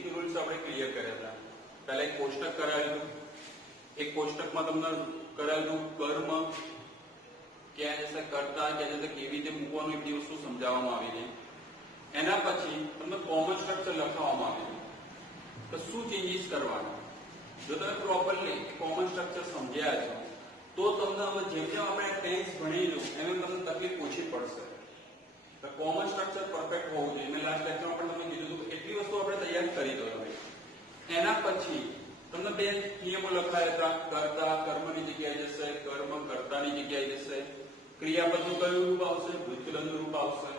Basic rules આપણે clear કર્યા હતા. પહેલા એક કોષ્ટક કરાવ્યું, એક કોષ્ટકમાં તમને કરાવ્યું કર્મ ક્યાં જશે, કરતા ક્યાં જશે, કેવી રીતે મૂકવાનું એ બધી વસ્તુ સમજાવવામાં આવી હતી. એના પછી તમને કોમન સ્ટ્રક્ચર લખાવવામાં આવ્યું તો શું ચેન્જીસ કરવાના. જો તમે પ્રોપરલી કોમન સ્ટ્રક્ચર સમજ્યા છો તો તમને હવે જેમ જેમ આપણે ટેન્સ ભણીશું એમ તમને તકલીફ ઓછી પડશે. તો કોમન સ્ટ્રક્ચર પરફેક્ટ હોવું જોઈએ. મેં લાસ્ટ લેક્ચરમાં પણ તમને કીધું હતું એટલી વસ્તુ આપણે તૈયાર કરી દો તમે. એના પછી તમને બે નિયમો લખાયા હતા, કર્તા કર્મની જગ્યાએ જશે, કર્મ કર્તાની જગ્યાએ જશે, ક્રિયાપદનું કયું રૂપ આવશે, ભૂતકાળનું રૂપ આવશે.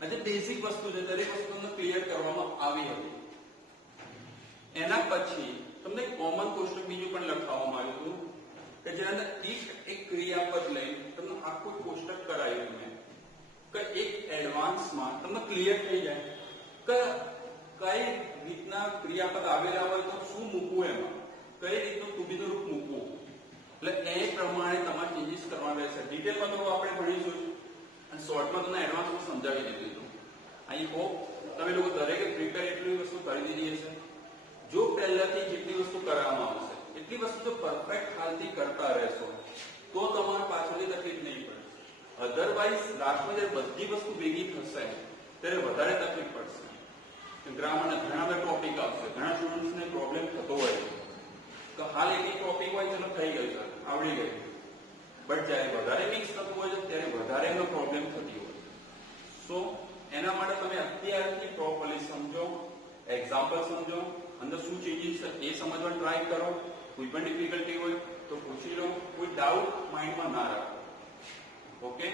આ જે બેઝિક વસ્તુ છે દરેક વસ્તુ તમને ક્લિયર કરવામાં આવી હતી. એના પછી તમને કોમન કોષ્ટક બીજું પણ લખાવવામાં આવ્યું હતું કે જેના અંદર એક ક્રિયાપદ લઈ તમને આખું કોષ્ટક કરાયું મેં કે એક એડવાન્સમાં તમને ક્લિયર થઈ જાય કે કઈ રીતના ક્રિયાપદ આવેલા હોય તો શું મૂકવું, એમાં કઈ રીતનું ટુ બી નું રૂપ મૂકવું. એટલે એ પ્રમાણે તમારે ચેન્જીસ કરવા રહેશે. ડિટેલમાં તો આપણે ભણીશું અને શોર્ટમાં તમને એડવાન્સમાં સમજાવી દીધું હતું. આઈ હોપ તમે લોકો દરેકે પ્રિપેર એટલી વસ્તુ કરી દીધી હશે. જો પહેલાથી જેટલી વસ્તુ કરવામાં આવશે એટલી વસ્તુ જો પરફેક્ટ હાલથી કરતા રહેશો તો તમારે પાછળની તકલીફ નહીં પડે. અધરવાઇઝ લાસ્ટમાં જ્યારે બધી વસ્તુ ભેગી થશે ત્યારે વધારે તકલીફ પડશે. ગ્રામરના ઘણા બધા ટોપિક આવશે, ઘણા સ્ટુડન્ટ્સને પ્રોબ્લેમ થતો હોય તો હાલ એક ટોપિક હોય ચલો થઈ ગયું સર આવડી ગયું, બટ જ્યારે વધારે મિક્સ થતું હોય ત્યારે વધારે એનો પ્રોબ્લેમ થતી હોય. સો એના માટે તમે અત્યારથી પ્રોપરલી સમજો, એક્ઝામ્પલ સમજો, અંદર શું ચેન્જીસ છે એ સમજવા ટ્રાય કરો. કોઈ પણ ડિફિકલ્ટી હોય તો પૂછી લો, કોઈ ડાઉટ માઇન્ડમાં ના રાખો. ઓકે,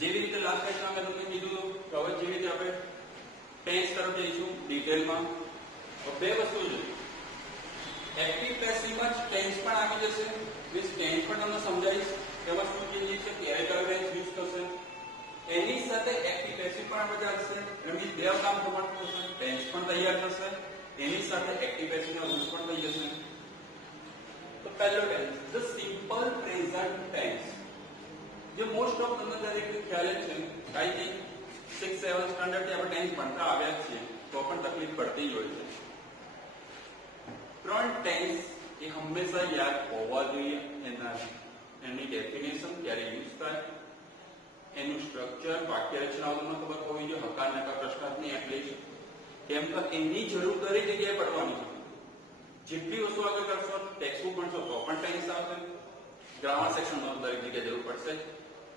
જેવી રીતે લાસ્ટ લેક્ચરમાં મેં તમને કીધું કે હવે જેવી રીતે આપણે ટેન્સ તરફ જઈશું ડિટેલમાં. તો બે વસ્તુ છે, એક્ટિવ પેસિવમાં ટેન્સ પણ આવી જશે, મીન્સ ટેન્સ પણ તમને સમજાવીશ તેમાં શું ચેન્જીસ છે, ક્યારે કયો ટેન્સ યુઝ થશે. એની સાથે એક્ટિવ પેસિવ પણ આપણે ચાલશે, એટલે મીન્સ બે કામ તમારું થશે, ટેન્સ પણ તૈયાર થશે, એની સાથે એક્ટિવ પેસિવના રૂલ્સ પણ થઈ જશે. તો પહેલો tense the simple present tense, જે મોસ્ટ ઓફ તમને દરેકને ખ્યાલ જ છે. આઈ થિંક 6-7 સ્ટાન્ડર્ડ થી આપણે ટેન્સ ભણતા આવ્યા છીએ તો પણ તકલીફ પડતી જ હોય છે. ત્રણ ટેન્સ એ હંમેશા યાદ હોવા જોઈએ. એની ડેફિનેશન ક્યારે યુઝ થાય, એનું સ્ટ્રક્ચર, વાક્ય રચનાઓ તમને ખબર હોવી જોઈએ, હકાર નકાર પ્રશ્નાર્થની એપ્લિકેશન, કેમ કે એની જરૂર દરેક જગ્યાએ પડવાની છે. જેટલી વસ્તુ આગળ કરશો, ટેક્સ્ટ બુક ભણશો તો પણ ટેન્સ આવશે, ગ્રામર સેક્શનમાં દરેક જગ્યાએ જરૂર પડશે.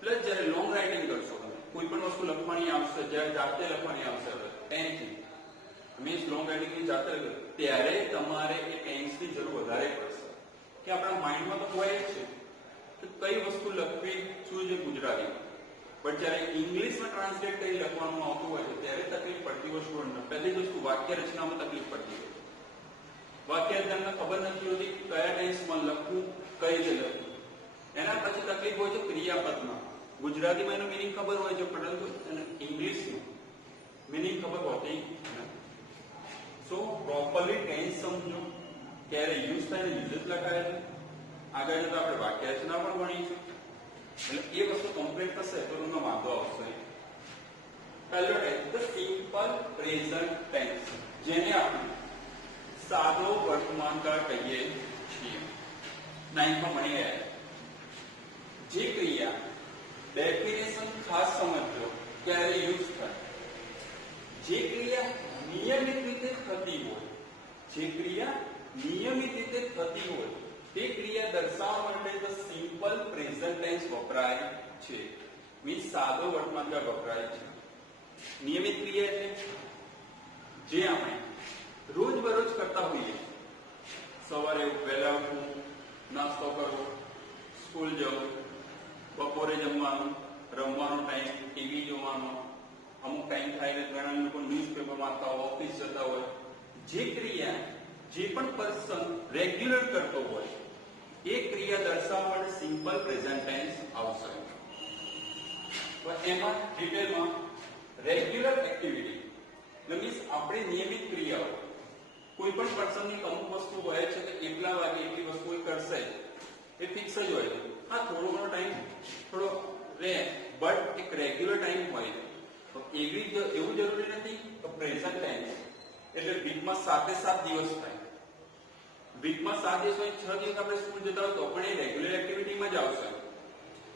પ્લસ જ્યારે લોંગ રાઇટિંગ કરશો તમે કોઈ પણ વસ્તુ લખવાની આવશે, જ્યારે જાતે લખવાની આવશે ટેન્સની, મીન્સ લોંગ રાઇટિંગની જાતે લખો ત્યારે તમારે એ ટેન્સની જરૂર વધારે પડશે. કે આપણા માઇન્ડમાં તો હોય જ છે કે કઈ વસ્તુ લખવી શું છે ગુજરાતીમાં, બટ જ્યારે ઇંગ્લિશમાં ટ્રાન્સલેટ કરી લખવાનું આવતું હોય છે ત્યારે તકલીફ પડતી હોય સ્ટુડન્ટને. પહેલી વસ્તુ વાક્ય રચનામાં તકલીફ પડતી હોય, વાક્ય રચનાને ખબર નથી હોતી કયા ટેન્સમાં લખવું, કઈ રીતે લખવું. એના પછી તકલીફ હોય છે ક્રિયાપદમાં. ગુજરાતીમાં એનું મિનિંગ ખબર હોય છે પરંતુ ઇંગ્લિશમાં મિનિંગ ખબર હોતી નથી. સો પ્રોપરલી ટેન્સ સમજો, ક્યારે યુઝ થાય ને યુઝ લખાય છે. આગળ જતા આપણે વાક્ય રચના પણ ભણીશું, એટલે એ વસ્તુ કમ્પ્લીટ થશે તો તમને વાંધો આવશે. પહેલો tense the simple present tense, જેને આપણે સાદો વર્તમાનકાળ કહીએ છીએ. 9માં ભણી ગયા. જે ક્રિયા ડેફિનેશન ખાસ સમજો ક્યારે યુઝ થાય, જે ક્રિયા નિયમિત રીતે થતી હોય, જે ક્રિયા નિયમિત રીતે થતી હોય તે ક્રિયા દર્શાવવા માટે ધ સિમ્પલ પ્રેઝન્ટ ટેન્સ વપરાય છે. મીન્સ સાદો વર્તમાનકાળ વપરાય છે. નિયમિત ક્રિયા એટલે જે આપણે રોજબરોજ કરતા હોઈએ, સવારે વહેલા ઉઠવું, નાસ્તો કરવો, સ્કૂલ જવું, બપોરે જમવાનું, રમવાનો ટાઈમ, ટીવી જોવાનો, અમુક ટાઈમ થાય એટલે ઘણા લોકો ન્યૂઝપેપર વાંચતા હોય, ઓફિસ જતા હોય. જે ક્રિયા જે પણ પર્સન રેગ્યુલર કરતો હોય એ ક્રિયા દર્શાવવા માટે સિમ્પલ પ્રેઝન્ટ ટેન્સ આવશે. તો એમાં ડિટેલમાં રેગ્યુલર એક્ટિવિટી મીન્સ આપણે નિયમિત ક્રિયાઓ, કોઈ પણ પર્સનની અમુક વસ્તુ હોય છે કે એટલા વાગે એટલી વસ્તુ એ કરશે, એ ફિક્સ જ હોય. હા, થોડો ઘણો ટાઈમ થોડો રહે બટ એક રેગ્યુલર ટાઈમ હોય. તો એવું જરૂરી નથી કે પ્રેઝન્ટ ટેન્સ એટલે વીકમાં 7 એ 7 દિવસ થાય. વીકમાં 7 દિવસ હોય 6 દિવસ આપણે સ્કૂલ જતા હોય તો પણ એ રેગ્યુલર એક્ટિવિટીમાં જ આવશે.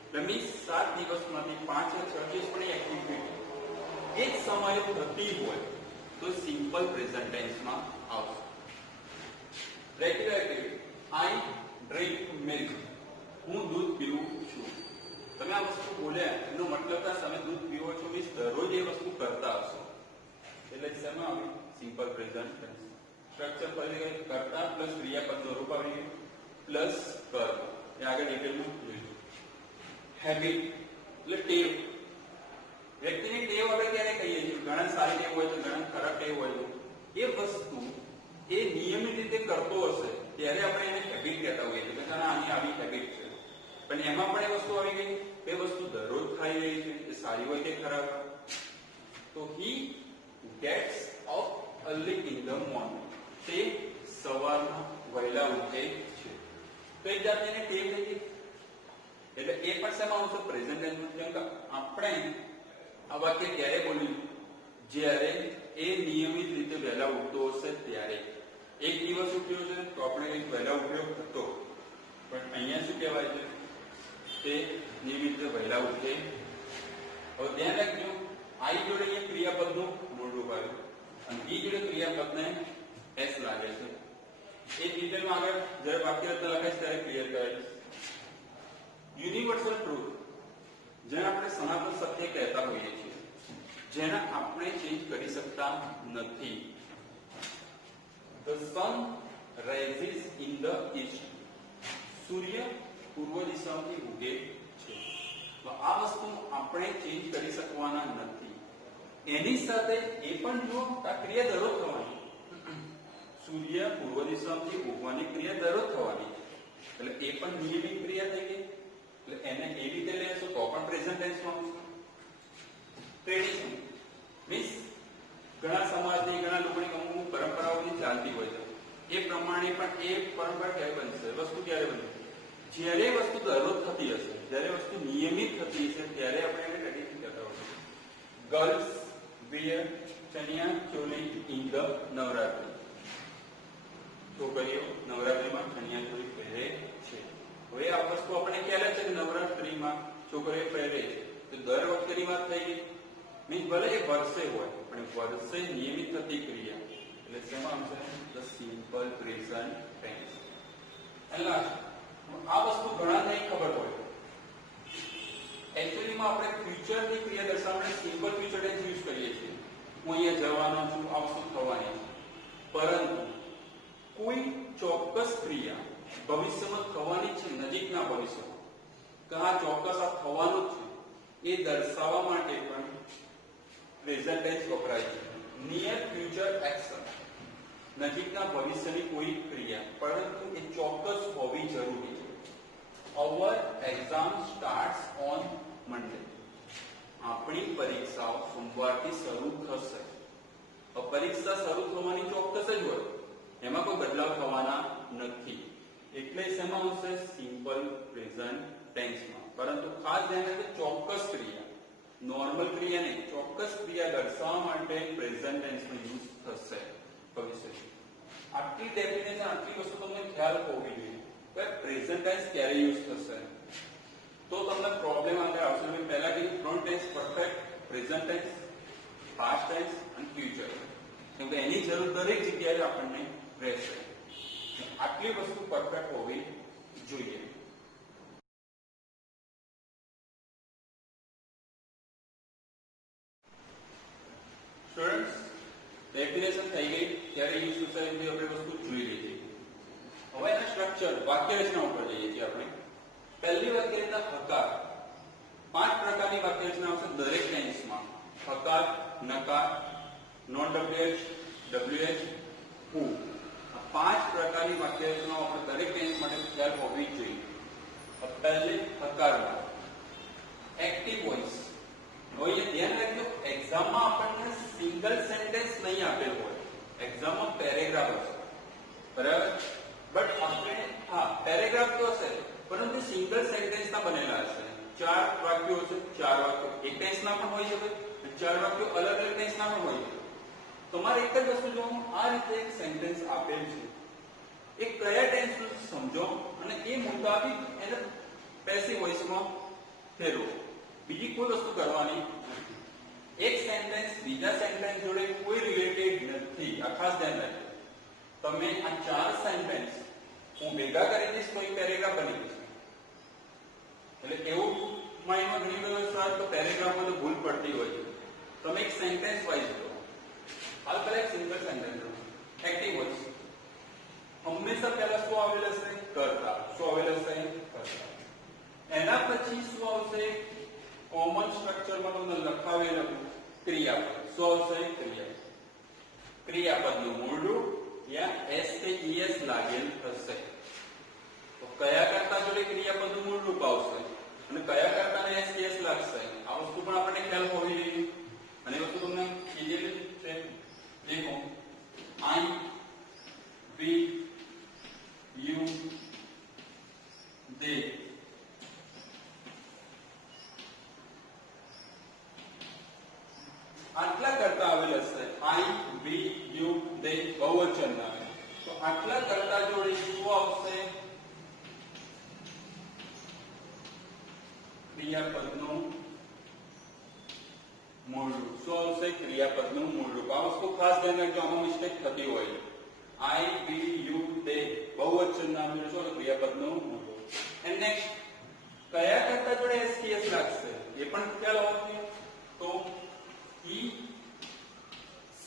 એટલે મીન્સ 7 દિવસમાંથી 5 કે 6 દિવસ પણ એ એક્ટિવિટી એક સમયે થતી હોય તો સિમ્પલ પ્રેઝન્ટ ટેન્સમાં આવશે. રેગ્યુલર એક્ટિવિટી આઈ ડ્રિંક મિલ્ક, હું દૂધ પીવું છું. તમે આ વસ્તુ બોલ્યા એનો મતલબ કે તમે દૂધ પીવો છો મીન્સ દરરોજ એ વસ્તુ કરતા હશો એટલે શેમાં આવ્યું સિમ્પલ પ્રેઝન્ટ ટેન્સ. સ્ટ્રક્ચર ફરી કરતા પ્લસ ક્રિયાપદનું રૂપ આવી ગયું પ્લસ કર્મ. એ આગળ ડિટેલમાં જોઈશું. હેબિટ એટલે ટેવ. વ્યક્તિની ટેવ આપણે ક્યારે કહીએ છીએ? ઘણા સારી ટેવ હોય તો ઘણા ખરાબ ટેવ હોય તો એ વસ્તુ એ નિયમિત રીતે કરતો હશે ત્યારે આપણે એને હેબિટ કહેતા હોઈએ છીએ કે આની આવી હેબિટ છે. પણ એમાં પણ એ વસ્તુ આવી ગઈ એ વસ્તુ દરરોજ ખાઈ રહી છે એ સારી હોય કે ખરાબ. તો હી gets up early in the morning, તે સવારમાં વહેલા ઉઠે છે. તો એક જાતની એને ટેવ થઈ ગઈ એટલે એ પણ શેમાં આવશે પ્રેઝન્ટ ટેન્સમાં. કેમ કે આપણે આ વાક્ય ક્યારે બોલ્યું જ્યારે એ નિયમિત રીતે વહેલા ઉઠતો હશે ત્યારે. એક દિવસ ઉઠ્યો છે તો આપણે એક વહેલા ઉઠ્યો હતો પણ અહીંયા શું કહેવાય છે તે નિયમિત રીતે વહેલા ઉઠે. હવે ધ્યાન રાખજો આઈ જોડે અહીંયા ક્રિયાપદનું મૂળરૂપ આવ્યું અને ઈ જોડે ક્રિયાપદને એસ લાગે છે. એ ડિટેલમાં આગળ જ્યારે વાક્ય રચના લખાઈશ ત્યારે ક્લિયર કરાવીશ. યુનિવર્સલ ટ્રુથ જેને આપણે સનાતન સત્ય કહેતા હોઈએ છીએ જેને આપણે ચેન્જ કરી શકતા નથી. The sun rises in the east. સૂર્ય પૂર્વ દિશામાંથી ઉગે છે. તો આ વસ્તુ આપણે ચેન્જ કરી શકવાના નથી. એની સાથે એ પણ જો આ ક્રિયા દરરોજ થવાની. સૂર્ય પૂર્વ દિશામાંથી ઉગવાની ક્રિયા દરરોજ થવાની એટલે એ પણ નિયમિત ક્રિયા થઈ ગઈ. એટલે એને એ રીતે લેશો તો પણ પ્રેઝન્ટ ટેન્સમાં આવશે. ટ્રેડિશન મીન્સ ઘણા સમાજની ઘણા લોકોની અમુક પરંપરાઓની ચાલતી હોય છે એ પ્રમાણે પણ એ પરંપરા ક્યારે બનશે? વસ્તુ ક્યારે બનશે? જ્યારે વસ્તુ દરરોજ થતી હશે, જ્યારે વસ્તુ નિયમિત થતી હશે ત્યારે આપણે એને ટ્રેડિશન કહેતા હોઈએ. Girls wear chaniya choli in the Navratri. છોકરીઓ નવરાત્રીમાં ચણિયા ચોલી પહેરે છે. હવે આ વસ્તુ આપણે ખ્યાલ છે કે નવરાત્રીમાં છોકરીઓ પહેરે છે તો દર વખતેની વાત થઈ ગઈ. મીન્સ ભલે એ વર્ષે હોય પણ વર્ષે નિયમિત થતી ક્રિયા એટલે શેમાં આવશે? The simple present tense. And last આ વસ્તુ ઘણા નહીં ખબર હોય. એકચ્યુઅલીમાં આપણે ફ્યુચરની ક્રિયા દર્શાવવા માટે સિમ્પલ ફ્યુચર ટેન્સ યુઝ કરીએ છીએ. હું અહીંયા જવાનો છું, આ વસ્તુ થવાની છે. પરંતુ કોઈ ચોક્કસ ક્રિયા ભવિષ્યમાં થવાની છે નજીકના ભવિષ્યમાં કે આ ચોક્કસ આ થવાનું છે એ દર્શાવવા માટે પણ પ્રેઝન્ટ ટેન્સ વપરાય છે. નિયર ફ્યુચર એક્શન નજીકના ભવિષ્યની કોઈ ક્રિયા પરંતુ એ ચોક્કસ હોવી જરૂરી છે. અવર એક્ઝામ સ્ટાર્ટ્સ ઓન મંડે. આપણી પરીક્ષાઓ સોમવારથી શરૂ થશે. પરીક્ષા શરૂ થવાની ચોક્કસ જ હોય એમાં કોઈ બદલાવ થવાના નથી એટલે શેમાં આવશે? સિમ્પલ પ્રેઝન્ટ ટેન્સમાં. પરંતુ ખાસ ધ્યાન રાખજો ચોક્કસ ક્રિયા નોર્મલ ક્રિયા નહીં ચોક્કસ ક્રિયા દર્શાવવા માટે પ્રેઝન્ટ ટેન્સનો યુઝ થશે ભવિષ્ય. આટલી ડેફિનેશન આટલી વસ્તુ તમને ખ્યાલ હોવી જોઈએ કે પ્રેઝન્ટ ટેન્સ ક્યારે યુઝ થશે તો તમને પ્રોબ્લેમ આગળ આવશે. મેં પહેલા કીધું ત્રણ tense perfect, present tense, past tense અને ફ્યુચર. કેમ કે એની જરૂર દરેક જગ્યાએ આપણને રહેશે. આટલી વસ્તુ પરફેક્ટ હોવી જોઈએ. સ્ટુડન્ટ્સ ડેફિનેશન થઈ ગઈ ત્યારે યુઝ થશે એવી આપણે વસ્તુ જોઈ લીધી. હવે એના સ્ટ્રક્ચર વાક્ય રચના ઉપર જઈએ છીએ આપણે. પહેલી વાક્ય રચના હકાર. 5 પ્રકારની વાક્ય રચના આવશે દરેક ટેન્સમાં. હકાર, નકાર, નોન ડબ્લ્યુએચ, ડબ્લ્યુએચ, હુ. આ 5 પ્રકારની વાક્ય રચનાઓ આપણે દરેક ટેન્સ માટે ખ્યાલ હોવી જ જોઈએ. પહેલી હકારમાં એક્ટિવ વોઇસ. હવે એ ધ્યાન રાખજો એક્ઝામમાં આપણને સિંગલ સેન્ટેન્સ નહીં આપેલ હોય. એક્ઝામમાં પેરેગ્રાફ હશે બરાબર બટ આપણે પેરેગ્રાફ તો હશે પરંતુ સિંગલ સેન્ટેન્સના બનેલા હશે. 4 વાક્યો હશે. 4 વાક્યો એક ટેન્સના પણ હોઈ શકે, 4 વાક્યો અલગ અલગ ટેન્સના પણ હોઈ શકે. તો તમારે એક જ વસ્તુ જોવાનું, આ રીતે એક સેન્ટેન્સ આપેલ છે, એ કયા ટેન્સ સમજો અને એ મુતાબિક એને પેસિવ વોઇસમાં ફેરવો. બીજી કોઈ વસ્તુ કરવાની નથી. એક સેન્ટેન્સ બીજા સેન્ટેન્સ જોડે કોઈ રિલેટેડ નથી. આ ખાસ ધ્યાન રાખજો. તમે આ ચાર સેન્ટેન્સ હું ભેગા કરી દઈશ તો એક પેરેગ્રાફ બની જશે. એટલે એવું માઇન્ડમાં ઘણી વખત તો પેરેગ્રાફમાં તો ભૂલ પડતી હોય છે. તમે એક સેન્ટેન્સ વાઇઝ લો. હાલ પહેલા એક સિંગલ સેન્ટેન્સ લો. Active voice. હંમેશા પહેલા શું આવેલ હશે? કર્તા. શું આવેલ હશે? કર્તા. એના પછી શું આવશે? કોમન સ્ટ્રક્ચરમાં તમને લખાવેલું ક્રિયાપદ. શું આવશે? ક્રિયાપદ. ક્રિયાપદનું મૂળ રૂપ યા એસ કે ઈએસ લાગેલ હશે. તો કયા કર્તા જોડે ક્રિયાપદનું મૂળ રૂપ આવશે અને કયા કર્તાને એસ કે ઈએસ લાગશે, આ વસ્તુ પણ આપણને ખ્યાલ હોવી જોઈએ. અને એ વસ્તુ તમને કીધેલી છે. દેખો, આઈ, વી, યુ, દે. આટલા કરતા આવેલ હશે. આઈ, વી, યુ, દે બહુવચનના. તો આટલા કરતા જોડે શું આવશે? ક્રિયાપદનું મૂળ રૂપ. શું આવશે? ક્રિયાપદનું મૂળ રૂપ. આ વસ્તુ ખાસ ધ્યાન રાખજો, આમાં મિસ્ટેક થતી હોય. આઈ, વી, યુ, દે બહુવચનના શું આવશે? ક્રિયાપદનું મૂળ રૂપ. એન્ડ નેક્સ્ટ, કયા કરતા જોડે એસટીએસ લાગશે એ પણ ખ્યાલ હોવો જોઈએ. તો ઈ,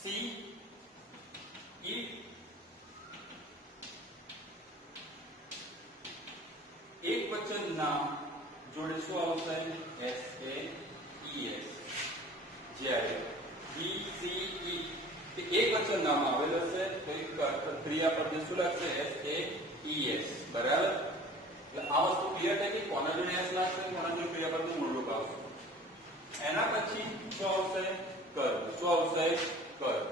સી, ઈ, એક વચન નામ જોડે શું આવશે? એસ કે ઈ એસ. જ્યારે બી, સી, ઈ એક વચન નામ આવેલ હશે તો એક ક્રિયાપદને શું લાગશે? એસ કે ઈ એસ. બરાબર. એટલે આ વસ્તુ ક્લિયર થઈ ગઈ. કોના જોડે એસ લાગશે, કોના જોડે ક્રિયાપદનું મૂળ રૂપ આવશે. એના પછી શું આવશે? કર્મ. શું આવશે? કર્મ.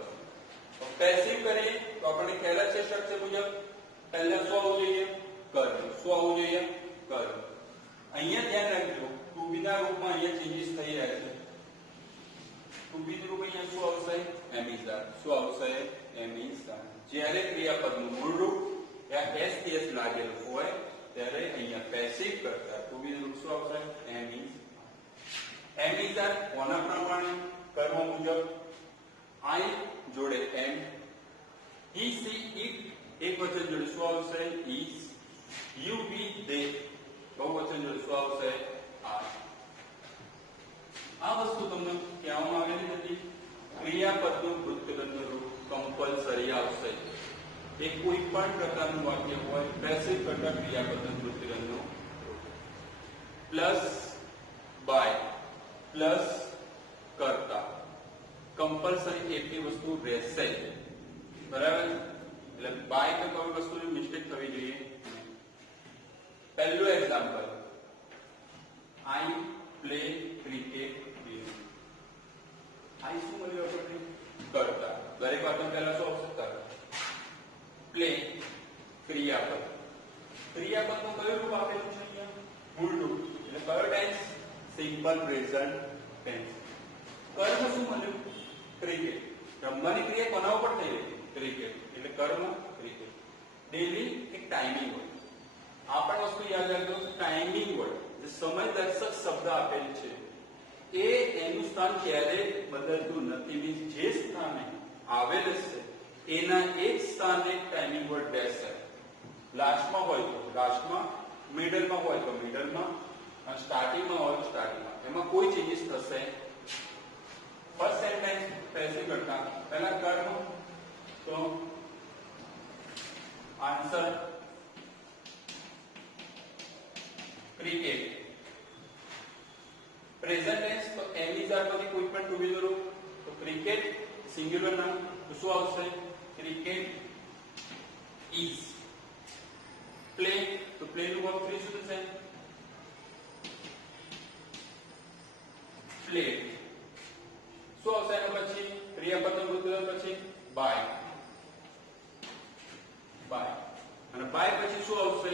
પેસિવ કરીએ તો આપણને ખ્યાલ છે સ્ટ્રક્ચર મુજબ. પહેલા શું આવવું જોઈએ? કર્મ. શું આવવું જોઈએ? કર્મ. અહીંયા ધ્યાન રાખજો, ટુ બી ના રૂપમાં અહીંયા ચેન્જીસ થઈ રહ્યા છે. ટુ બી નું રૂપ અહીંયા શું આવશે? એમ ઇઝ આર. શું આવશે? એમ ઇઝ આર. જ્યારે ક્રિયાપદનું મૂળ રૂપ યા એસ ટી એસ લાગેલ હોય ત્યારે અહીંયા પેસિવ કરતા ટુ બી નું રૂપ શું આવશે? એમ ઇઝ. એમ ઇઝ આર કોના પ્રમાણે? કર્મ મુજબ. આઈ જોડે એમ, હી, સી, ઇટ એક વચન જોડે શું આવશે? ઇઝ. યુ, વી, દે બહુવચન જોડે શું આવશે? આર. આ વસ્તુ તમને કહેવામાં આવેલી હતી. ક્રિયાપદનું વૃત્તિબદ્ધ રૂપ કમ્પલસરી આવશે. એ કોઈ પણ પ્રકારનું વાક્ય હોય, પેસિવ કરતા ક્રિયાપદનું વૃત્તિબદ્ધ રૂપ પ્લસ બાય પ્લસ કરતા કમ્પલસરી એટલી વસ્તુ રહેશે. બરાબર. એટલે બાય કે કોઈ વસ્તુની મિસ્ટેક થવી જોઈએ. પહેલું example, I play cricket with. I શું મળ્યું આપણને? કરતા. દરેક વાતમાં પહેલા શું આવશે? કરતા. પ્લે ક્રિયાપદ. ક્રિયાપદનું કયું રૂપ આપેલું છે અહીંયા? મૂળ રૂપ. એટલે કયો ટેન્સ? Simple present tense. કર્મ શું મળ્યું? ક્રિકેટ. રમવાની ક્રિયા કોના ઉપર થઈ રહી? ક્રિકેટ. એટલે કર્મ ક્રિકેટ. ડેલી એક ટાઈમિંગ હોય. આ પણ વસ્તુ યાદ રાખજો, ટાઈમિંગ હોય જે સમય દર્શક શબ્દ આપેલ છે એ એનું સ્થાન ક્યારેય બદલતું નથી. મીન્સ જે સ્થાને આવેલ છે એના એક સ્થાને ટાઈમિંગ વર્ડ બેસે. લાસ્ટમાં હોય તો લાસ્ટમાં, મિડલમાં હોય તો મિડલમાં, અને સ્ટાર્ટિંગમાં હોય તો સ્ટાર્ટિંગમાં. એમાં કોઈ ચેન્જીસ થશે. ફર્સ્ટ સેન્ટેન્સ પેસિવ કરતા પહેલા કર્મ તો આન્સર ક્રિકેટ. પ્રેઝન્ટ ટેન્સ તો એમ ઇઝ આર પછી કોઈ પણ ટુ બી નું રૂપ તો ક્રિકેટ સિંગ્યુલર નામ તો શું આવશે? Cricket is. પ્લે તો પ્લે નું વર્બ થ્રી શું થશે? પ્લે. શું આવશે એના પછી? ક્રિયાપદનું વૃત્તિબદ્ધ પછી બાય. બાય. અને બાય પછી શું આવશે?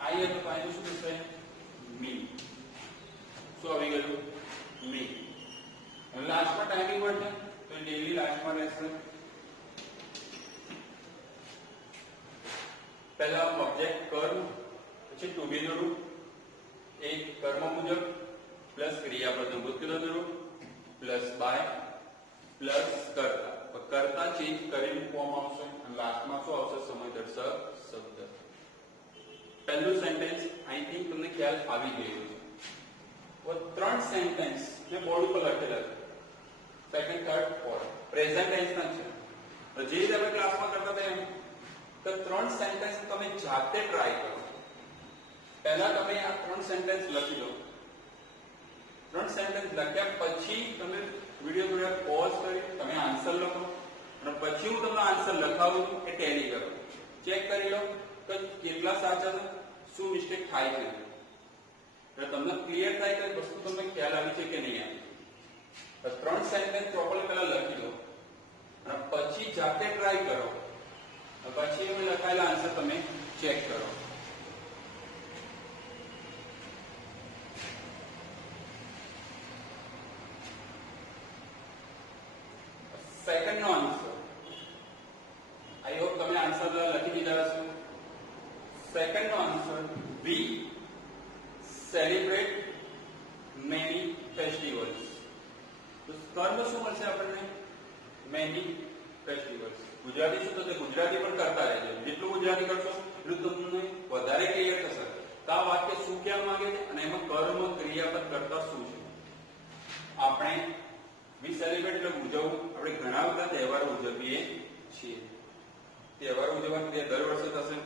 આઈ તો બાય શું થશે? મી. શું આવી ગયું? મી. અને લાસ્ટમાં ટાઈમિંગ વર્ડ છે તો તો ડેલી લાસ્ટમાં રહેશે પહેલા ઓબ્જેક્ટ કર્મ, પછી ટુ બી નું રૂપ, એક કર્મ મુજબ પ્લસ ક્રિયાપદ ભૂતકાળનું રૂપ પ્લસ બાય પ્લસ કર્તા ચેન્જ કરીને ફોર્મ આવશે અને લાસ્ટમાં શું આવશે? સમય દર્શક શબ્દ. પહેલું સેન્ટેન્સ આઈ થિંક તમને ખ્યાલ આવી ગયો છે. वो ત્રણ સેન્ટેન્સ મેં બોર્ડ ઉપર લખેલા છે. Second, third, fourth present tense ના છે. તો જે રીતે આપણે ક્લાસમાં કરતા હતા એમ તો ત્રણ સેન્ટેન્સ તમે જાતે ટ્રાય કરો. પહેલા તમે આ ત્રણ સેન્ટેન્સ લખી લો. ત્રણ સેન્ટેન્સ લખ્યા પછી તમે વિડિયો થોડા પોઝ કરી તમે આન્સર લખો અને પછી હું તમને આન્સર લખાવું છું એ ટેલી કરો. ચેક કરી લો કે કેટલા સાચા છે, શું મિસ્ટેક થાય છે. એટલે તમને ક્લિયર થાય કે વસ્તુ તમને ખ્યાલ આવી છે કે નહીં આવી. તો ત્રણ સેન્ટેન્સ પ્રોપરલી પહેલા લખી લો અને પછી જાતે ટ્રાય કરો. પછી અમે લખાયેલા આન્સર તમે ચેક કરો. સેકન્ડ નો આન્સર આઈ હોપ તમે આન્સર લખી દીધા હશે. સેકન્ડ નો answer we celebrate many festivals. તો કર્મ શું મળશે આપણને? Many festivals. ગુજરાતી શું થશે? ગુજરાતી પણ કરતા રહેજો. જેટલું ગુજરાતી કરશો એટલું તમને વધારે ક્લિયર થશે. તો આ વાક્ય શું કહેવા માંગે છે અને એમાં કર્મ ક્રિયાપદ કરતા શું છે? આપણે વી સેલિબ્રેટ એટલે ઉજવવું. આપણે ઘણા બધા તહેવારો ઉજવીએ છીએ. તહેવારો ઉજવવાની ક્રિયા દર વર્ષે થશે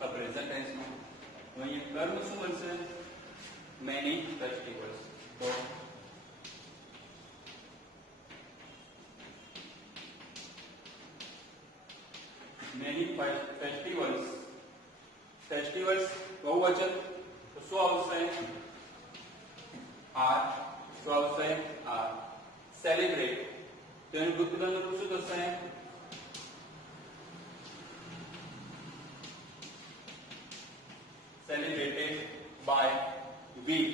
આ પ્રેઝન્ટ ટેન્સમાં. તો અહીંયા કર્મ શું બનશે? Many festivals. તો મેની ફેસ્ટિવલ્સ. ફેસ્ટિવલ્સ બહુવચન તો શું આવશે? આર. શું આવશે? આર. સેલિબ્રેટ તો એનું ભૂતકાળનું રૂપ શું થશે? સેલિબ્રેટેડ બાય વી.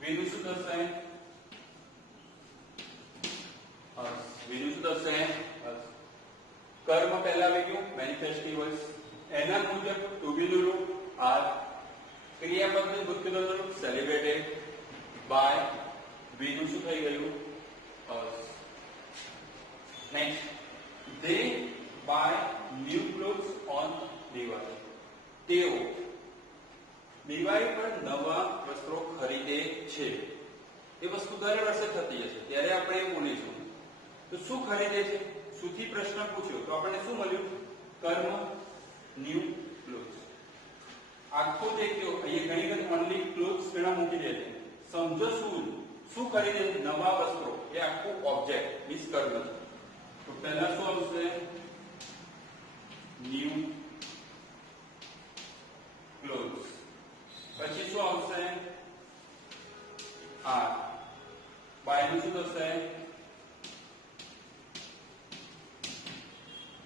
વી નું શું થશે? વી નું શું થશે? કર્મ પહેલા આવી ગયું મેની ફેસ્ટિવલ્સ. એના મુજબ ટુ બી નું રૂપ આર. ક્રિયાપદનું ભૂતકાળનું રૂપ સેલિબ્રેટેડ બાય વી નું શું થઈ ગયું? Next, they buy new clothes on Diwali. તેઓ દિવાળી પર નવા વસ્ત્રો ખરીદે છે. એ વસ્તુ દર વર્ષે થતી હશે ત્યારે આપણે એ બોલીશું. તો શું ખરીદે છે? શુંથી પ્રશ્ન પૂછ્યો તો આપણને શું મળ્યું? કર્મ ન્યુ ક્લોથ્સ. આખું દેખ્યો અહીંયા ઘણી વખત ઓનલી ક્લોથ્સ પેલા મૂકી દે છે. સમજો શું ખરીદે? નવા વસ્ત્રો. એ આખું ઓબ્જેક્ટ મીન્સ કર્મ છે. તો પહેલા શું આવશે? New clothes. પછી શું આવશે? આર. બાય નું શું થશે?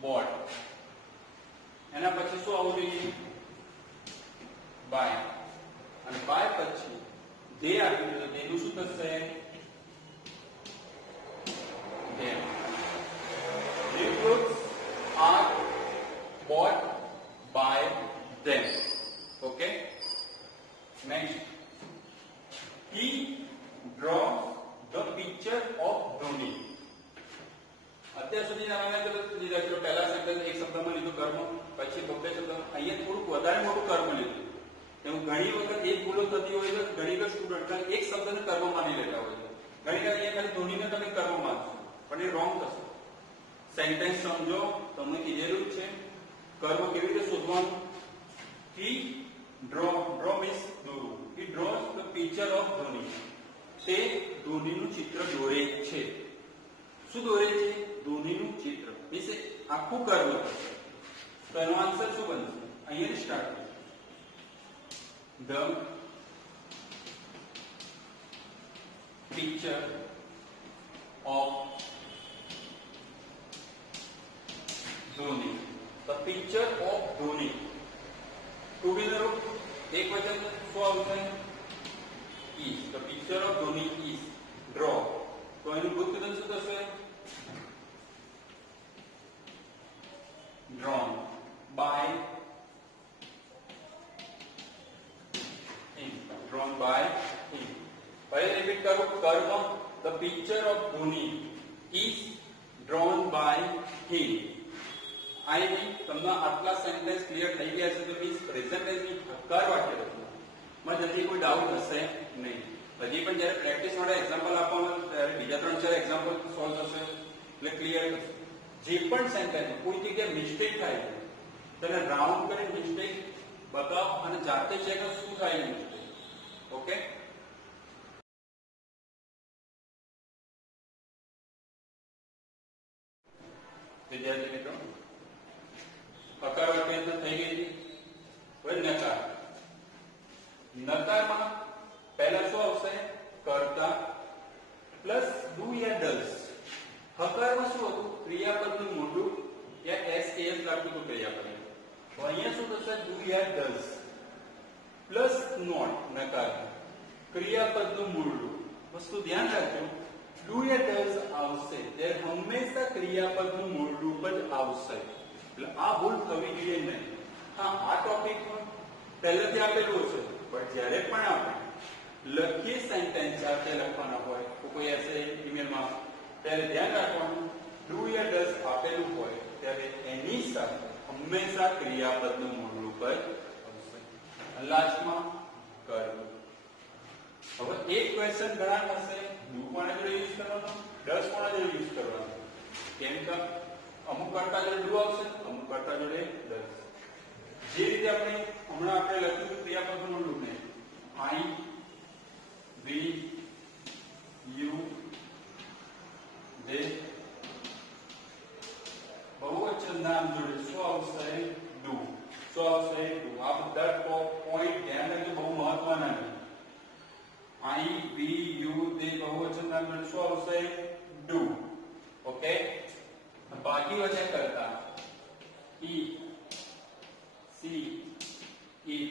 બોટ. એના પછી શું આવવું જોઈએ? બાય. અને બાય પછી ધે આપ્યું તો તેનું શું થશે? ધેમ. New clothes are bought by them. Okay. Next, he draws the picture of Dhoni. અત્યાર સુધી લીધા છે. પહેલા સેન્ટેન્સ એક શબ્દમાં લીધું કર્મ, પછી બબ્બે શબ્દ. અહીંયા થોડુંક વધારે મોટું કર્મ લીધું. એવું ઘણી વખત એક ભૂલો થતી હોય છે. ઘણી વખત સ્ટુડન્ટ એક શબ્દને કર્મ માની લેતા હોય છે. ઘણી વાર અહીંયા ખાલી ધોનીને તમે કર્મ માનશો પણ એ રોંગ થશે. સેન્ટેન્સ સમજો, તમને કીધેલું છે કર્મ કેવી રીતે શોધવાનું. he draw means દોરવું. he draws the picture of Dhoni. તે ધોનીનું ચિત્ર દોરે છે. શું દોરે છે? ધોનીનું ચિત્ર. મીન્સ આખું કર્મ. તો એનો આન્સર શું બનશે? અહીંયા start. the picture of Dhoni. The picture of Dhoni. To be નું રૂપ એક વચન શું આવશે? is. The picture of Dhoni is. draw. તો એનું ભૂતકાળ શું થશે? drawn by him. Drawn by him. ફરી રિપીટ કરું. કર્મ the picture of Dhoni is drawn by him. આઈ ની તમને આટલા સેન્ટેન્સ ક્લિયર થઈ ગયા છે તો મીન્સ પ્રેઝન્ટ ટેન્સ ની હકાર વાક્ય રચના માં જલ્દી કોઈ ડાઉટ હશે નહીં. હજી પણ જ્યારે પ્રેક્ટિસ માટે એક્ઝામ્પલ આપવામાં ત્યારે બીજા 3-4 એક્ઝામ્પલ સોલ્વ થશે એટલે ક્લિયર થશે. જે પણ સેન્ટેન્સ કોઈ જગ્યાએ મિસ્ટેક થાય તેને રાઉન્ડ કરીને મિસ્ટેક બતાવો અને જાતે ચેક કરો શું થાય મિસ્ટેક. ઓકે. વિદ્યાર્થી મિત્રો હકાર વાક્ય થઈ ગઈ હતી. હવે નકાર. નકારમાં પહેલા શું આવશે? કર્તા પ્લસ ડુ યા ડઝ. હકારમાં શું હતું? ક્રિયાપદનું મોઢું યા એસ એસ લાગતું હતું ક્રિયાપદ. તો અહીંયા શું થશે? ડુ યા ડઝ પ્લસ નોટ. નકાર ક્રિયાપદનું મોઢું. વસ્તુ ધ્યાન રાખજો. ડુ યા ડઝ આવશે ત્યારે હંમેશા ક્રિયાપદનું મોઢું જ આવશે. એટલે આ ભૂલ થવી જોઈએ નહીં. હા, આ ટોપિક પહેલેથી આપેલું છે પણ જ્યારે પણ આપણે લખીએ સેન્ટેન્સ સાથે લખવાના હોય તો કોઈ એસે ઈમેલમાં ત્યારે ધ્યાન રાખવાનું ડુ યા ડઝ આપેલું હોય ત્યારે એની સાથે હંમેશા ક્રિયાપદનું મૂળ રૂપ જ આવશે. લાસ્ટમાં કરવું. હવે એક ક્વેશ્ચન ઘણા થશે ડુ કોના જોડે યુઝ કરવાનો, ડઝ કોના જોડે યુઝ કરવાનો. કેમ કે અમુક કરતા જોડે ડુ આવશે, અમુક કરતા જોડે ડઝ. જે રીતે આપણે હમણાં આપણે લખ્યું ક્રિયાપદનું મૂળ રૂપ ને આઈ વી યુ દે બહુવચન નામ જોડે શું આવશે? ડુ. શું આવશે? ડુ. આ બધા પોઈન્ટ ધ્યાન રાખજો, બહુ મહત્વના છે. આઈ વી યુ દે બહુવચન નામ જોડે શું આવશે? ડુ. ઓકે. બાકી વચ્ચે કરતા ઈ સી ઈ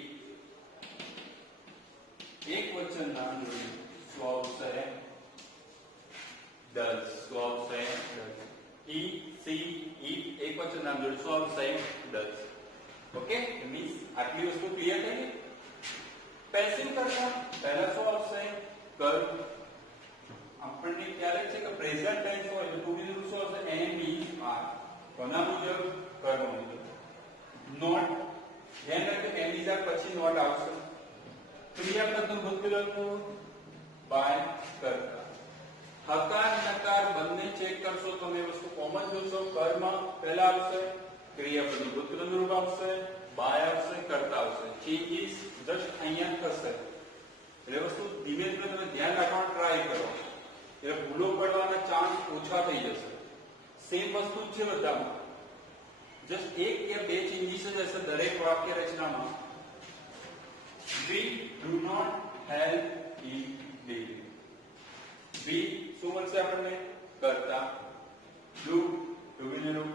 એક વચન નામ જોડે શું આવશે? ડઝ. શું આવશે? ડઝ. ઈ સી ઈ એક વચન નામ જોડે શું આવશે? ડઝ. ઓકે. મીન્સ આટલી વસ્તુ ક્લિયર થઈ ગઈ. પેસિવ કરતા પહેલા શું આવશે? કર્મ. આપણને ખ્યાલ છે કે પ્રેઝન્ટ ટેન્સ હોય તો ટુ બી શું આવશે? એમ ઈ આર. કોના મુજબ? કર્મ મુજબ. નોટ ધ્યાન રાખજો, એમ ઈ આર પછી નોટ આવશે. ક્રિયાપદનું ભૂતકાળનું બાય કરતા. હકાર નકાર બંને ચેક કરશો તો તમે વસ્તુ કોમન જોશો. કર્મ પહેલા આવશે, ક્રિયાપદનું ભૂતકાળનું રૂપ આવશે, બાય આવશે, કરતા આવશે. ચેન્જ ઇઝ જસ્ટ અહીંયા થશે. એટલે વસ્તુ ધીમે ધીમે તમે ધ્યાન રાખવાનો ટ્રાય કરો એટલે ભૂલો પડવાના ચાન્સ ઓછા થઈ જશે. સેમ વસ્તુ જ છે બધામાં, જસ્ટ એક કે બે ચેન્જીસ જ હશે દરેક વાક્ય રચનામાં. We do not help in daily. We શું મળશે આપણને? કરતા. Do to be રૂપ.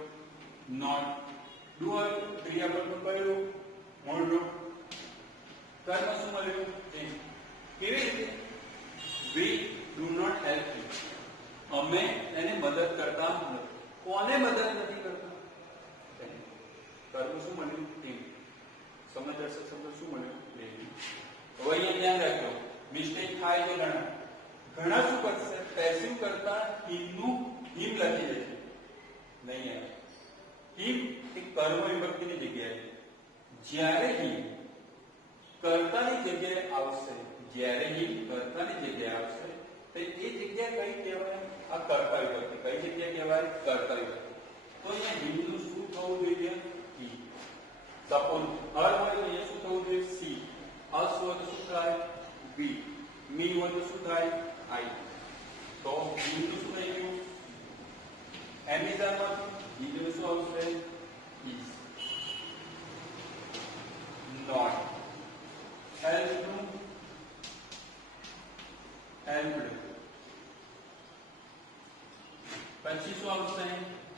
Not do હોય ક્રિયાપદનું કયું મૂળ રૂપ. કર્મ શું મળ્યું? કેવી રીતે? We do not help him. અમે એને મદદ કરતા નથી. કોને મદદ નથી કરતા? કર્મ શું મળ્યું? ટીમ. સમજ દર્શક શબ્દ શું મળ્યું? હવે અહીંયા ધ્યાન રાખજો, મિસ્ટેક થાય તો ઘણા શું કરશે? પેસિવ કરતા હિમનું હિમ લખી દે છે. નહીં આવે. હિમ એ કર્મ વિભક્તિની જગ્યાએ. જ્યારે હિમ કર્તાની જગ્યાએ આવશે, જ્યારે હિમ કર્તાની જગ્યાએ આવશે તો એ જગ્યા કઈ કહેવાય? આ કર્તા વિભક્તિ. કઈ જગ્યા કહેવાય? કર્તા વિભક્તિ. તો અહીંયા હિમનું શું થવું જોઈએ? હિ. સપોઝ હર હોય તો અહીંયા શું થવું જોઈએ? સી. અસ હોય તો શું થાય? વી. મી હોય તો શું થાય? આઈ. તો હિમનું શું થઈ ગયું? એમિઝામાં હિમનું શું આવશે? ઇઝ. નોટ. હેલ્પનું હેલ્પડ. પછી શું આવશે?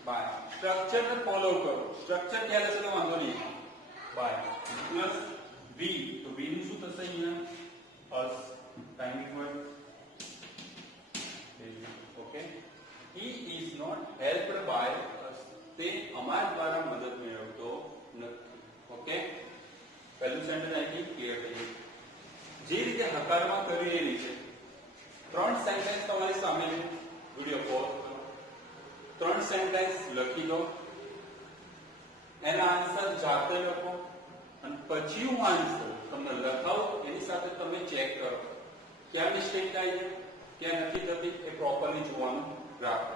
બાય. સ્ટ્રક્ચર ને ફોલો કરો. સ્ટ્રક્ચર ખ્યાલ હશે તો વાંધો નહીં. By plus we. તો વી નું શું થશે અહીંયા? Us. Timing word. He is not helped by us. તે અમારા દ્વારા મદદ મેળવતો સેન્ટેન્સ આખી ક્લિયર થઈ ગઈ. જે રીતે હકારમાં કરી એ રીતે 3 સેન્ટેન્સ તમારી સામે છે. વિડિયો પોઝ કરો, 3 સેન્ટેન્સ લખી દો, એના આન્સર જાતે લખો અને પછી હું આન્સર તમને લખાવું, એની સાથે તમે ચેક કરો ક્યાં મિસ્ટેક થાય છે ક્યાં નથી થતી, એ પ્રોપરલી જોવાનું રાખો.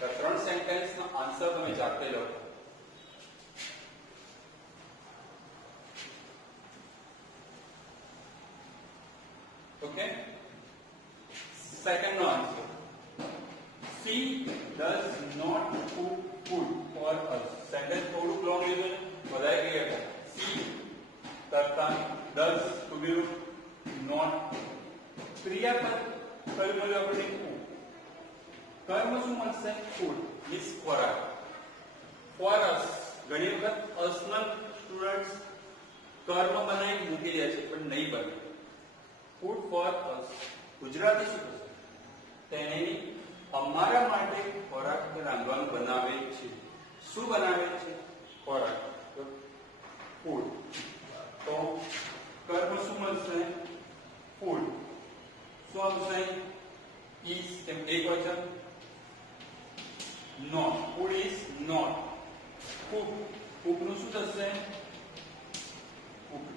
3 સેન્ટેન્સના આન્સર તમે જાતે લખો. ઓકે, સેકન્ડ નો answer, she does not cook food for us. Sentence થોડું લોંગ લીધું છે, વધારે ક્લિયર થાય. she કરતા, does to be not, ક્રિયાપદ કયું મળ્યું આપણે cook, કર્મ શું મળશે food means ખોરાક. for us ઘણી વખત us ના સ્ટુડન્ટ્સ કર્મ બનાવી મૂકી દે છે પણ નહીં બને. food for us ગુજરાતી શું થશે? તેને અમારા માટે ખોરાક રાંધવાનું બનાવે છે. શું બનાવે છે? ખોરાક, ફૂડ. તો કર્મ શું મળશે? ફૂડ. શું આવશે? ઇઝ, એમ એક વચન, not. Food is not cook. Cook નું શું થશે? કુકડ.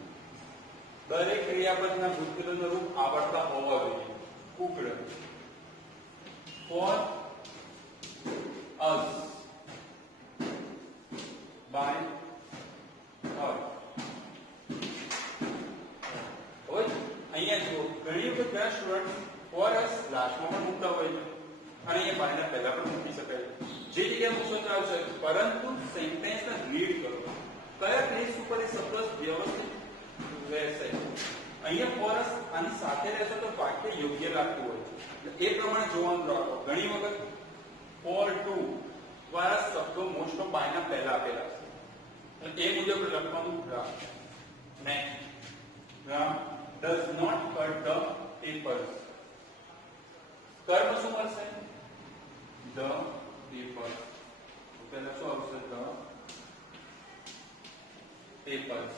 દરેક ક્રિયાપદના ભૂતકાળનું રૂપ આવડતા હોવા જોઈએ. Cooked. For us by her. હવે અહીંયા જુઓ, ઘણી વખત ઘણા સ્ટુડન્ટ for us લાસ્ટમાં પણ મૂકતા હોય છે અને અહીંયા બાયના પહેલા પણ મૂકી શકાય. જે જગ્યાએ મૂકશો તો આવશે, પરંતુ સેન્ટેન્સને રીડ કરો, કયા પ્લેસ ઉપર એ શબ્દ વ્યવસ્થિત રહેશે. અહીંયા for us આની સાથે રહેશે તો વાક્ય યોગ્ય લાગતું હોય છે, એ પ્રમાણે જોવાનું રાખો. ઘણી વખત for to વાળા શબ્દો મોસ્ટ ઓફ બાયના પહેલા આપેલા છે, એ મુજબ લખવાનું રાખો. Next, Ram does not cut the papers. કર્મ શું મળશે? the papers. પહેલા શું આવશે? the papers.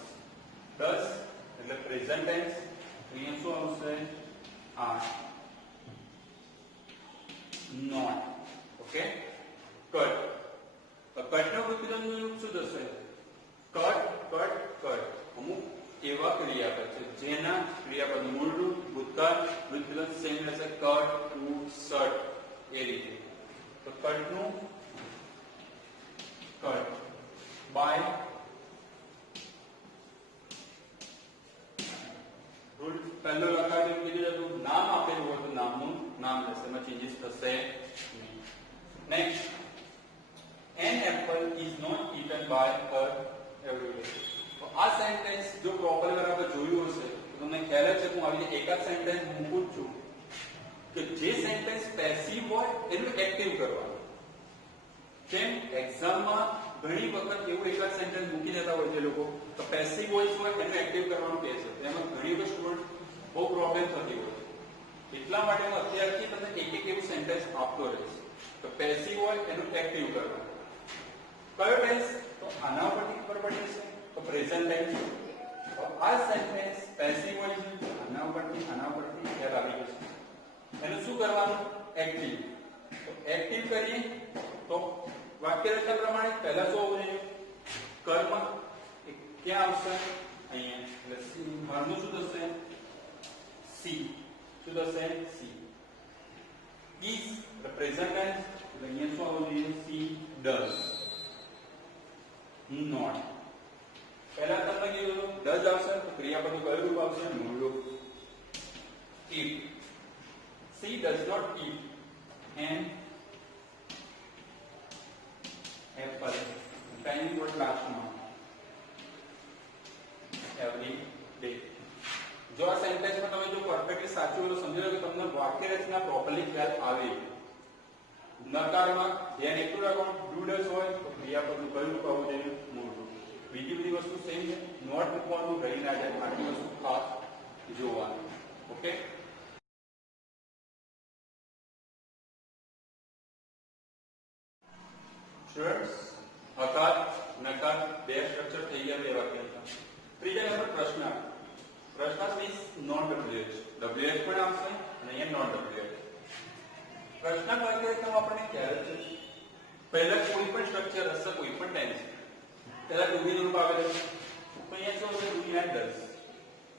does એટલે પ્રેઝન્ટ ટેન્સ, અહીંયા શું આવશે? are. not. Okay, cut. કટનો વિકલ્પનું રૂપ શું થશે? Cut, cut, cut. અમુક એવા ક્રિયાપદ છે જેના ક્રિયાપદ મૂળ રૂપ ભૂતકાળ વિકલ્પ સેમ રહેશે. કટ, ટુ, શટ, એ રીતે. તો કટનું કટ, બાય રૂલ પહેલો લખાવી કીધું હતું, નામ આપેલું હોય તો નામનું નામ રહેશે, એમાં ચેન્જીસ થશે નહીં. Next, an apple is not eaten by her every day. તો આ સેન્ટેન્સ જો પ્રોપર બરાબર જોયું હશે તો તમને ખ્યાલ છે કે હું આવી રીતે એકાદ સેન્ટેન્સ મૂકું છું કે જે સેન્ટેન્સ પેસિવ હોય એનું એક્ટિવ કરવાનું. કેમ? એક્ઝામમાં ઘણી વખત એવું એકાદ સેન્ટેન્સ મૂકી દેતા હોય છે લોકો, તો પેસિવ વોઇસ હોય એનું એક્ટિવ કરવાનું કહે છે. એમાં ઘણી વખત સ્ટુડન્ટ બહુ પ્રોબ્લેમ થતી હોય છે. એટલા માટે હું અત્યારથી તમને એક એક એવું સેન્ટેન્સ આપતો રહીશ. તો પેસિવ હોય એનું એક્ટિવ કરવાનું. કયો ટેન્સ? તો આના પરથી ખબર પડી જશે, તો પ્રેઝન્ટ ટેન્સ. તો આ સેન્ટેન્સ પેસિવ હોય છે, આના પરથી ખ્યાલ આવી જશે. એનું શું કરવાનું? એક્ટિવ. તો એક્ટિવ કરીએ તો વાક્ય રચના પ્રમાણે પહેલા શું હોવું જોઈએ? કર્મ ક્યાં આવશે? અહીંયા. એટલે સી કર્મનું શું થશે? સી. શું થશે? સી. ઇઝ પ્રેઝન્ટ ટેન્સ, એટલે અહીંયા શું આવવું જોઈએ? C does. નોટ. પહેલા તમને કીધું ડઝ આવશે તો ક્રિયાપદનું કયું રૂપ આવશે? મૂળ રૂપ. eat. She does not eat an apple. Time word last month. Every day. જો આ સેન્ટેન્સમાં તમે જો પરફેક્ટલી સાચું હોય તો સમજી લો કે તમને વાક્ય રચના પ્રોપરલી ખ્યાલ આવે. નકારમાં ધ્યાન એટલું રાખવાનું, ડુ ડઝ હોય તો ક્રિયાપદનું કયું રૂપ આવવું જોઈએ? મૂળ રૂપ. બીજી બધી વસ્તુ સેમ છે, નોટ મૂકવાનું, રહી ના જાય, આટલી વસ્તુ ખાસ જોવાનું. ઓકે, સ્ટુડન્ટ્સ, હકાર નકાર બે સ્ટ્રક્ચર થઈ ગયા બે વાક્યના. ત્રીજા નંબર પ્રશ્નાર્થ. પ્રશ્નાર્થ મીન્સ નોન WH. WH પણ આવશે અને અહીંયા નોન WH. પ્રશ્નાર્થ વાક્ય આપણને ખ્યાલ છે. પહેલા કોઈ પણ સ્ટ્રક્ચર હશે, કોઈ પણ ટેન્સ, પહેલા ટુ બી રૂપ આવે છે. તો અહીંયા શું હશે? Do and does.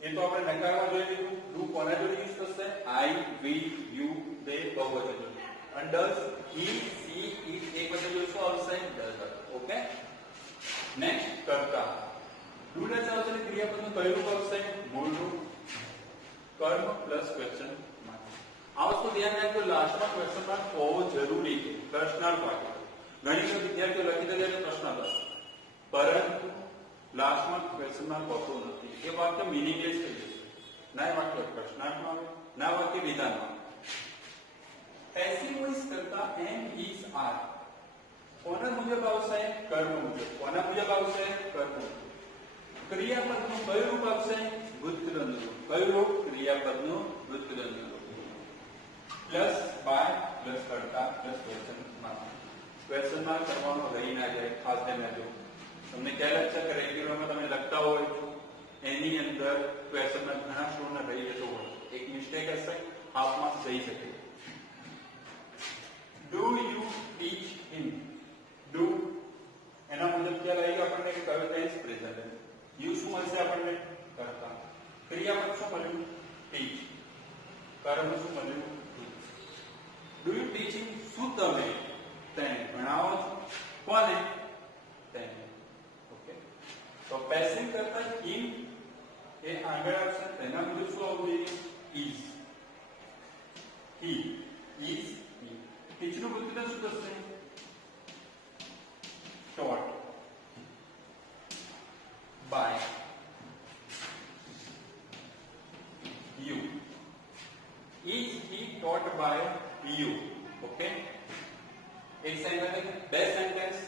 એ તો આપણે નકારમાં જોઈ લીધું. ડુ કોના જોડે યુઝ થશે? આઈ, વી, યુ, દે, બહુવચન જોડે. અને ડઝ હી, સી, ઇટ એક વચ્ચે જોડે શું આવશે? ડઝ. ઓકે. નેક્સ્ટ કર્તા. ડુ ડઝ આવશે એટલે ક્રિયાપદનું કયું રૂપ આવશે? મૂળ રૂપ. કર્મ પ્લસ ક્વેશ્ચન માર્ક. આ વસ્તુ ધ્યાન રાખજો, લાસ્ટમાં ક્વેશ્ચન માર્ક હોવો જરૂરી છે. પ્રશ્નાર્થ વાક્ય ઘણી વખત વિદ્યાર્થીઓ લખી દે છે પ્રશ્નાર્થ, પરંતુ લાસ્ટમાં ક્વેશ્ચન માર્ક હોતો નથી. એ વાક્ય મીનિંગલેસ થઈ જશે. ના એ વાક્ય પ્રશ્નાર્થમાં આવે, ના વાક્ય વિધાનમાં આવે. પેસિવ વોઇસ કરતા એમ, ઇઝ, આર કોના મુજબ આવશે? કર્મ મુજબ. કોના મુજબ આવશે? કર્મ મુજબ. ક્રિયાપદનું કયું રૂપ આવશે? વૃત્તિદંડ રૂપ. કયું રૂપ? ક્રિયાપદનું વૃત્તિદંડ રૂપ. પ્લસ બાય પ્લસ કરતા plus question mark. Question mark કરવાનો રહી ના જાય, ખાસ ધ્યાન રાખજો. તમને ખ્યાલ જ છે કે રેગ્યુલરમાં તમે લખતા હોય તો એની અંદર ક્વેશ્ચન માર્ક ઘણા સ્ટુડન્ટને રહી જતો હોય. એક મિસ્ટેક હશે, હાફમાં જઈ શકે. Do you teach him? Do એના મુજબ ખ્યાલ આવી ગયો આપણને કે કયો ટેન્સ? પ્રેઝન્ટ. યુ શું મળશે આપણને? કરતા. ક્રિયાપદ શું મળ્યું? ટીચ. કર્મ શું મળ્યું? ડુ યુ ટીચ હિમ? શું તમે તેને ભણાવો છો? કોને? તેને. ઓકે. તો પેસિવ કરતા હિમ એ આગળ આવશે, તેના મુજબ શું આવવું જોઈએ? ઇઝ. હી, ઇઝ, હી. ટીચ નું વૃત્તિદંડ શું થશે? taught by you. Is he taught by you? Okay. એક સેન્ટેન્સ, બે સેન્ટેન્સ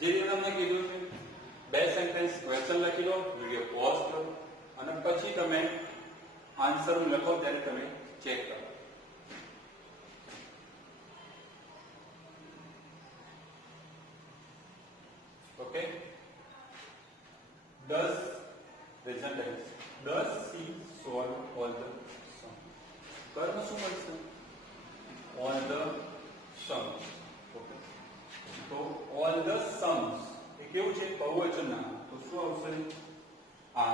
જે રીતે તમને કીધું છે, બે સેન્ટેન્સ ક્વેશ્ચન લખી લો, વિડિયો પોઝ કરો અને પછી તમે આન્સર લખો ત્યારે તમે ચેક કરો. Okay. Does present tense. Does she solve all the sums? કર્મ શું મળશે? All the sums. Okay. તો all the sums એ કેવું છે? બહુવચન નામ. તો શું આવશે? આ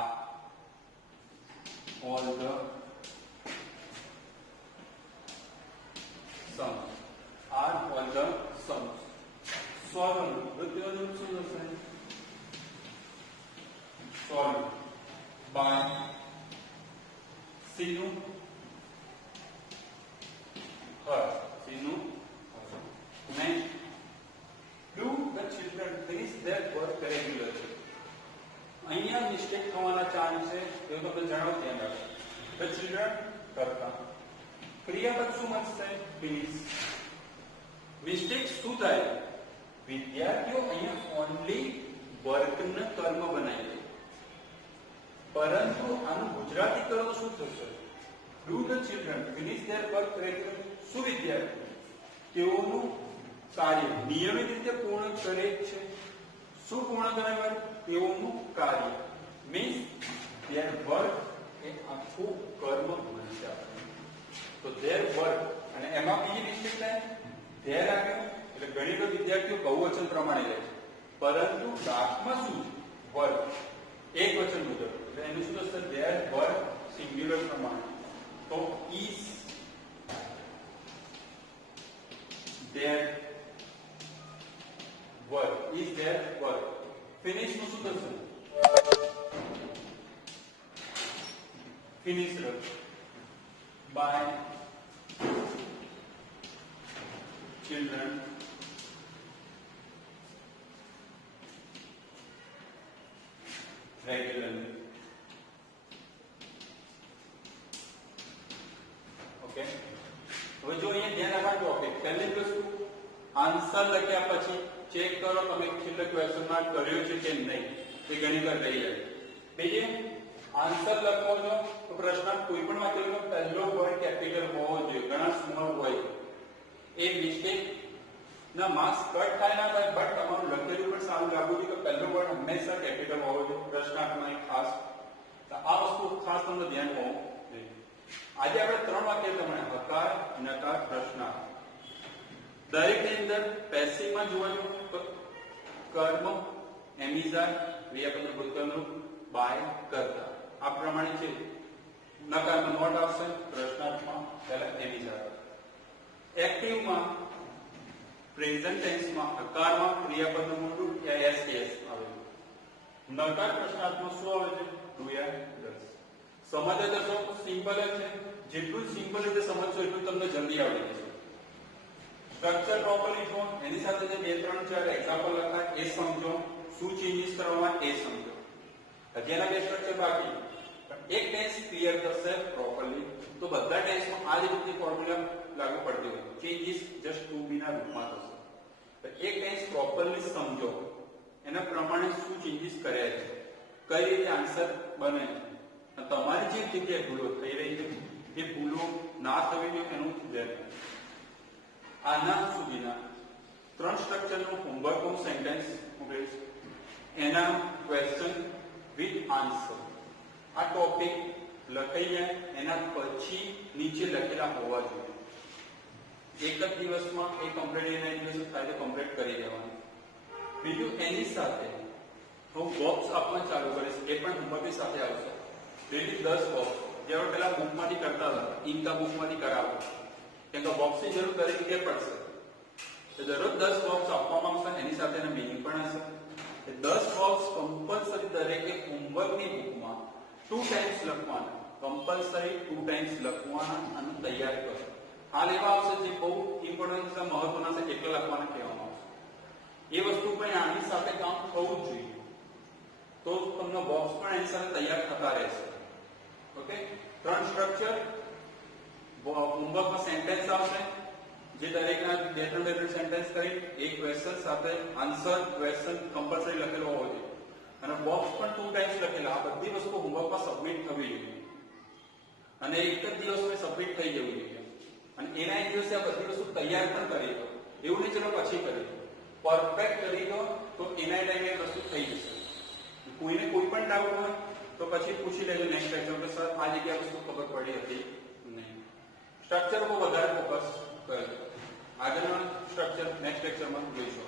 all the sums. Are all the sums. Solve. વૃત્તિદંડ શું થશે? Solve by Sinu, her. Sinu, her. Next, do the children finish their work regularly? અહીંયા મિસ્ટેક થવાના ચાન્સ છે, એવું તમને જણાવો ધ્યાન રાખો. The children કરતા. ક્રિયાપદ શું મળશે? finish. મિસ્ટેક શું થાય? વિદ્યાર્થીઓ અહીંયા ઓનલી વર્કને કર્મ બનાવી દે, પરંતુ આનું ગુજરાતીકરણ શું થશે? Do the children finish their work regularly? શું વિદ્યાર્થીઓ તેઓનું કાર્ય નિયમિત રીતે પૂર્ણ કરે છે? શું પૂર્ણ કરે છે? તેઓનું કાર્ય મીન્સ ધેર વર્ક એ આખું કર્મ બનશે આપણને. તો ધેર વર્ક અને એમાં બીજી મિસ્ટેક થાય ધેર આવ્યું એટલે ઘણી બધી વિદ્યાર્થીઓ બહુવચન પ્રમાણે લે છે, પરંતુ લાસ્ટમાં શું છે? વર્ક એક વચન મુજબ, એટલે એનું શું થશે? ધેર વર્ક સિંગ્યુલર પ્રમાણે. તો is there work. Is there work. Finish નું શું થશે? Finished by children regularly. Okay. હવે જો અહીંયા ધ્યાન રાખવાનું ટોપિક પહેલી વસ્તુ આન્સર લખ્યા પછી ચેક કરો તમે છેલ્લે ક્વેશ્ચન માર્ક કર્યો છે કે નહીં, એ ઘણી વાર રહી જાય. બીજી આન્સર લખો છો તો પ્રશ્ન કોઈ પણ વાક્યનો પહેલો વર્ડ કેપિટલ હોવો જોઈએ, ઘણા સ્મોલ હોય. એ મિસ્ટેક ના માર્ક્સ કટ થાય ના થાય, બટ તમારું લખેલું પણ સારું લાગવું જોઈએ કે પહેલો વર્ડ હંમેશા કેપિટલ હોવો જોઈએ. પ્રશ્નાર્થમાં ખાસ તમને ધ્યાન હોવું જોઈએ. આજે આપણે 3 વાક્ય તમને હકાર, નકાર, પ્રશ્નાર્થ. દરેકની અંદર પેસિવમાં જોવાનું તો કર્મ, એમિઝાર, ક્રિયાપદ ભૂતકાળનું બાય, કરતા. આ પ્રમાણે છે. નકારમાં નોટ આવશે, પ્રશ્નાર્થમાં પહેલા એમિઝાર. એક્ટિવમાં પ્રેઝન્ટ ટેન્સમાં હકારમાં ક્રિયાપદનું મોટું એસ આવેલું. નકાર પ્રશ્નાર્થમાં શું આવે છે? ડુ યા ડઝ. સમજે તો સિમ્પલ જ છે. જેટલું સિમ્પલ રીતે સમજશો એટલું તમને જલ્દી આવડી જશે. સ્ટ્રક્ચર પ્રોપરલી જો એની સાથે જે 2-3-4 એક્ઝામ્પલ લખા એ સમજો, શું ચેન્જીસ કરવામાં એ સમજો. હજીના 2 સ્ટ્રક્ચર બાકી, પણ એક ટેન્સ ક્લિયર થશે પ્રોપરલી તો બધા ટેન્સમાં આ જ રીતની ફોર્મ્યુલા લાગુ પડતી હોય. ચેન્જીસ જસ્ટ ટુ બી ના રૂપમાં થશે. એક ટેન્સ પ્રોપરલી સમજો, એના પ્રમાણે શું ચેન્જીસ કર્યા છે, કઈ રીતે આન્સર બને છે, તમારી જે જગ્યાએ ભૂલો થઈ રહી છે એ ભૂલો ના થવી જોઈએ એનું ધ્યાન. આના સુધીના 3 સ્ટ્રક્ચરનું હોમવર્ક ઓફ સેન્ટેન્સ મોકલીશ. એના ક્વેશ્ચન વિથ આન્સર. આ ટોપિક લખાઈ જાય એના પછી નીચે લખેલા હોવા જોઈએ. એક જ દિવસમાં એ કમ્પ્લીટ એના દિવસ થાય તો કમ્પ્લીટ કરી દેવાનું. બીજું એની સાથે હું બોક્સ આપવાનું ચાલુ કરીશ, એ પણ હોમવર્કની સાથે આવશે. ડેલી 10 બોક્સ જે આપણે પેલા બુકમાંથી કરતા હતા, ઇન્કા બુકમાંથી કરાવો, કેમ કે બોક્સની જરૂર દરેક જગ્યાએ પડશે. તો દરરોજ 10 બોક્સ આપવામાં આવશે, એની સાથે એના મીનિંગ પણ હશે. એ 10 બોક્સ કમ્પલસરી દરેકે હોમવર્કની બુકમાં 2 ટાઈમ્સ લખવાના, કમ્પલસરી 2 ટાઈમ્સ લખવાના અને તૈયાર કરો. હાલ એવા આવશે જે બહુ ઇમ્પોર્ટન્ટ છે, મહત્વના છે, એટલા લખવાના કહેવામાં આવશે. એ વસ્તુ પણ આની સાથે કામ થવું જ જોઈએ, તો તમને બોક્સ પણ એની સાથે તૈયાર થતા રહેશે. Okay, 3 structure. હોમવર્કમાં સેન્ટેન્સ આવશે, જે દરેકના 2-3 સેન્ટેન્સ કરી એક ક્વેશ્ચન સાથે આન્સર ક્વેશ્ચન કમ્પલસરી લખેલો હોવો જોઈએ. અને બોક્સ પણ 2 ટાઈમ્સ લખેલા. આ બધી વસ્તુ હોમવર્કમાં સબમિટ થવી જોઈએ અને એક જ દિવસમાં સબમિટ થઈ જવી જોઈએ. અને એના એક દિવસે આ બધી વસ્તુ તૈયાર પણ કરી દો. એવું નહીં ચલો પછી કરી દો, પરફેક્ટ કરી દો તો એના ટાઈમે એ વસ્તુ થઈ જશે. કોઈને કોઈ પણ ડાઉટ હોય તો પછી પૂછી લેજો નેક્સ્ટ લેક્ચર કે સર આ જગ્યાએ વસ્તુ ખબર પડી હતી નહીં. સ્ટ્રક્ચર પર વધારે ફોકસ કરજો. આગળના સ્ટ્રક્ચર નેક્સ્ટ લેક્ચરમાં જોઈશું.